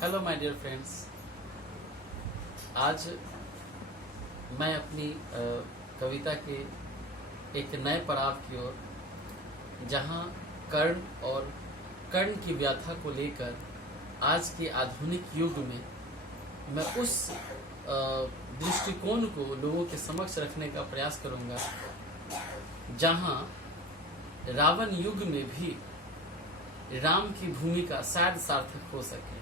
Hello my dear friends. आज मैं अपनी कविता के एक नए पड़ाव की ओर, जहां कर्ण और कर्ण की व्याथा को लेकर आज के आधुनिक युग में मैं उस दृष्टिकोण को लोगों के समक्ष रखने का प्रयास करूंगा जहां रावण युग में भी राम की भूमिका शायद सार्थक हो सके।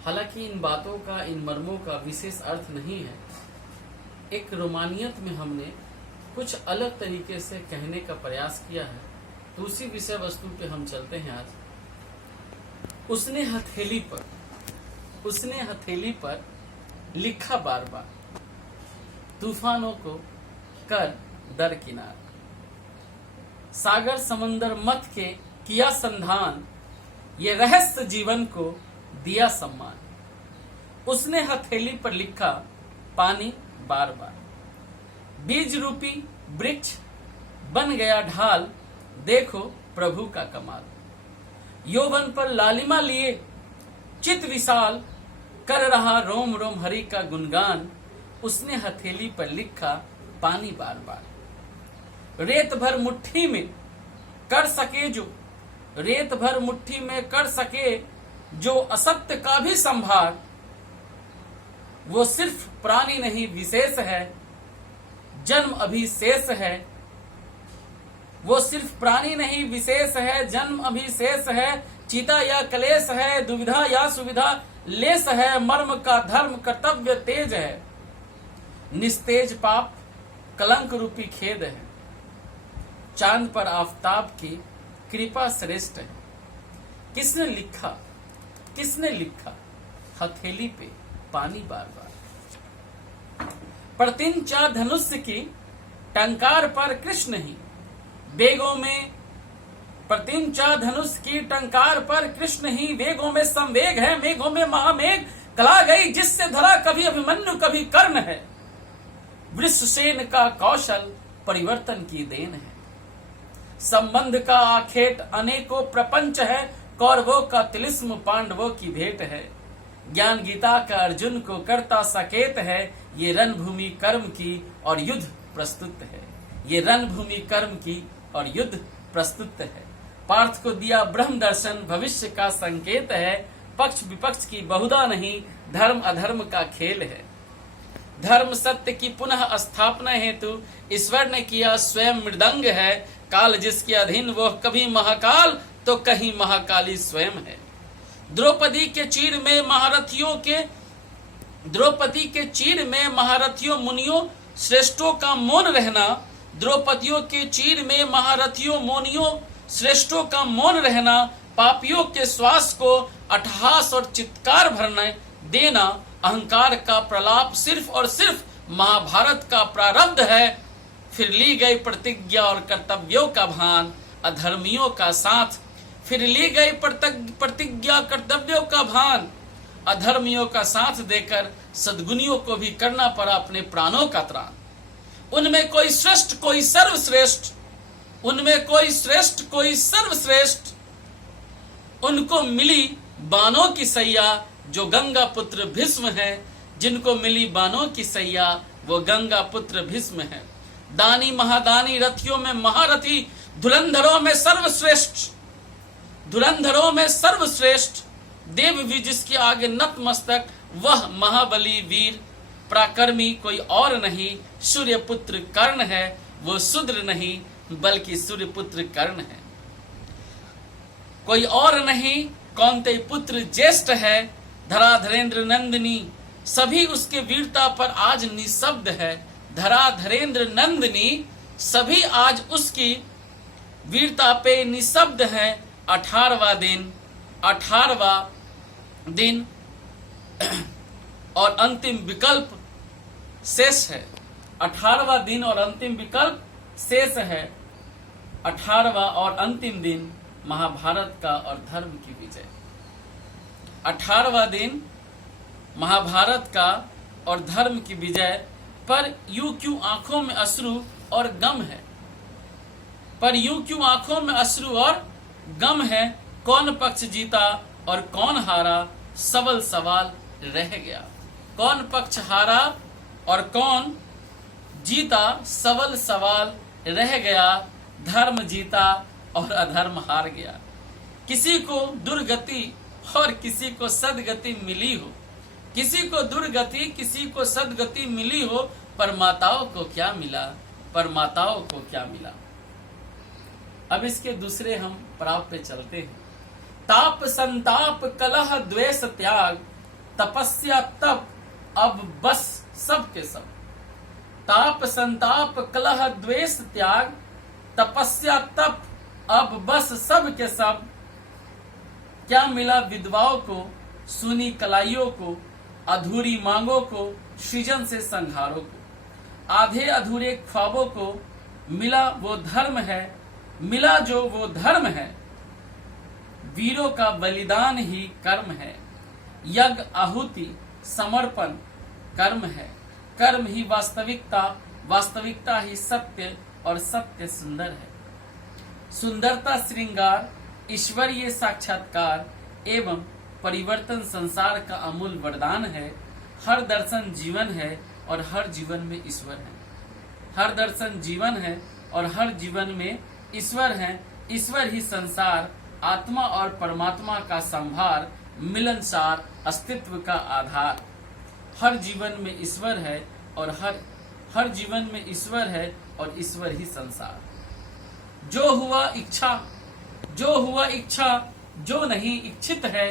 हालांकि इन बातों का, इन मर्मों का विशेष अर्थ नहीं है। एक रोमानियत में हमने कुछ अलग तरीके से कहने का प्रयास किया है, तो उसी विषय वस्तु पे हम चलते हैं आज। उसने हथेली पर लिखा बार बार, तूफानों को कर दरकिनार, सागर समंदर मथ के किया संधान, ये रहस्य जीवन को दिया सम्मान। उसने हथेली पर लिखा पानी बार बार, बीज रूपी वृक्ष बन गया ढाल, देखो प्रभु का कमाल। यौवन पर लालिमा लिए चित विशाल, कर रहा रोम रोम हरि का गुणगान। उसने हथेली पर लिखा पानी बार बार, रेत भर मुट्ठी में कर सके जो, रेत भर मुट्ठी में कर सके जो असत्य का भी संभार, वो सिर्फ प्राणी नहीं विशेष है, जन्म अभी शेष है। वो सिर्फ प्राणी नहीं विशेष है, जन्म अभी शेष है। चिता या कलेश है, दुविधा या सुविधा लेस है, मर्म का धर्म कर्तव्य तेज है। निस्तेज पाप कलंक रूपी खेद है, चांद पर आफताब की कृपा श्रेष्ठ है। किसने लिखा हथेली पे पानी बार बार। प्रतिंचा धनुष की टंकार पर कृष्ण ही वेगों में, प्रतिंचा धनुष की टंकार पर कृष्ण ही वेगों में संवेग है। मेघों में महामेघ कला गई, जिससे धरा कभी अभिमन्यु कभी कर्ण है। वृषसेन का कौशल परिवर्तन की देन है, संबंध का आखेट अनेकों प्रपंच है। कौरवों का तिलिस्म पांडवों की भेंट है, ज्ञान गीता का अर्जुन को करता सकेत है। ये रणभूमि कर्म की और युद्ध प्रस्तुत है, ये रणभूमि कर्म की और युद्ध प्रस्तुत है। पार्थ को दिया ब्रह्म दर्शन भविष्य का संकेत है। पक्ष विपक्ष की बहुधा नहीं, धर्म अधर्म का खेल है। धर्म सत्य की पुनः स्थापना हेतु ईश्वर ने किया स्वयं मृदंग है। काल जिसके अधीन वो कभी महाकाल तो कहीं महाकाली स्वयं है। द्रौपदी के चीर में महारथियों मुनियों श्रेष्ठों का मौन रहना। द्रौपदियों के चीर में महारथियों मुनियों श्रेष्ठों का मौन रहना। पापियों के श्वास को अट्टहास और चित्कार भरने देना। अहंकार का प्रलाप सिर्फ और सिर्फ महाभारत का प्रारब्ध है। फिर ली गई प्रतिज्ञा और कर्तव्यों का भान, अधर्मियों का साथ। फिर ली गई प्रतिज्ञा कर्तव्यों का भान, अधर्मियों का साथ देकर सद्गुनियों को भी करना पड़ा अपने प्राणों का त्राण। उनमें कोई श्रेष्ठ कोई सर्वश्रेष्ठ, उनमें कोई श्रेष्ठ कोई सर्वश्रेष्ठ। उनको मिली बानों की सैया जो गंगा पुत्र भीष्म है। जिनको मिली बानों की सैया वो गंगा पुत्र भीष्म है। दानी महादानी रथियों में महारथी, धुरंधरों में सर्वश्रेष्ठ, धुरंधरों में सर्वश्रेष्ठ। देव भी जिसके आगे नतमस्तक वह महाबली वीर। पराक्रमी कोई और नहीं, सूर्यपुत्र कर्ण है। वो शूद्र नहीं बल्कि सूर्यपुत्र कर्ण है। कोई और नहीं कौन्तेय पुत्र ज्येष्ठ है। धरा धरेंद्र नंदिनी सभी उसके वीरता पर आज निशब्द है। धरा धरेंद्र नंदिनी सभी आज उसकी वीरता पे निशब्द है। 18वां दिन और अंतिम विकल्प शेष है। 18वां दिन और अंतिम विकल्प शेष है। 18वां और अंतिम दिन महाभारत का और धर्म की विजय। 18वां दिन महाभारत का और धर्म की विजय। पर यूं क्यों आंखों में अश्रु और गम है, पर यूं क्यों आंखों में अश्रु और गम है। कौन पक्ष जीता और कौन हारा, सबल सवाल रह गया। कौन पक्ष हारा और कौन जीता, सबल सवाल रह गया। धर्म जीता और अधर्म हार गया। किसी को दुर्गति और किसी को सदगति मिली हो, किसी को दुर्गति किसी को सदगति मिली हो, पर माताओं को क्या मिला, पर माताओं को क्या मिला। अब इसके दूसरे हम पड़ाव पे चलते हैं। ताप संताप कलह द्वेष त्याग, तपस्या तप अब बस सब के सब। ताप संताप कलह द्वेष त्याग, तपस्या तप अब बस सब के सब। क्या मिला विधवाओं को, सुनी कलाइयों को, अधूरी मांगों को, सृजन से संहारों को। आधे अधूरे ख्वाबों को मिला वो धर्म है, मिला जो वो धर्म है। वीरों का बलिदान ही कर्म है, यज्ञ आहुति समर्पण कर्म है। कर्म ही वास्तविकता, वास्तविकता ही सत्य और सत्य सुंदर है। सुंदरता श्रृंगार, ईश्वरीय साक्षात्कार एवं परिवर्तन संसार का अमूल वरदान है। हर दर्शन जीवन है और हर जीवन में ईश्वर है। हर दर्शन जीवन है और हर जीवन में ईश्वर है। ईश्वर ही संसार, आत्मा और परमात्मा का संभार, मिलनसार अस्तित्व का आधार। हर जीवन में ईश्वर है और हर जीवन में ईश्वर है और ईश्वर ही संसार। जो हुआ इच्छा, जो हुआ इच्छा, जो नहीं इच्छित है।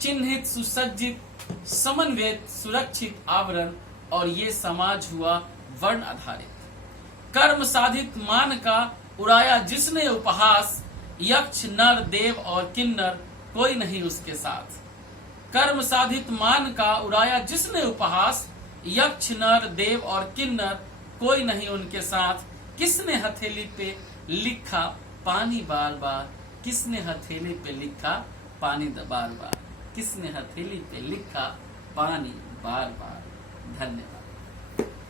चिन्हित सुसज्जित समन्वित सुरक्षित आवरण, और ये समाज हुआ वर्ण आधारित। कर्म साधित मान का उड़ाया जिसने उपहास, यक्ष नर देव और किन्नर कोई नहीं उसके साथ। कर्म साधित मान का उड़ाया जिसने उपहास, यक्ष नर देव और किन्नर कोई नहीं उनके साथ। किसने हथेली पे लिखा पानी बार बार, किसने हथेली पे लिखा पानी बार बार, किसने हथेली पे लिखा पानी बार बार। धन्यवाद।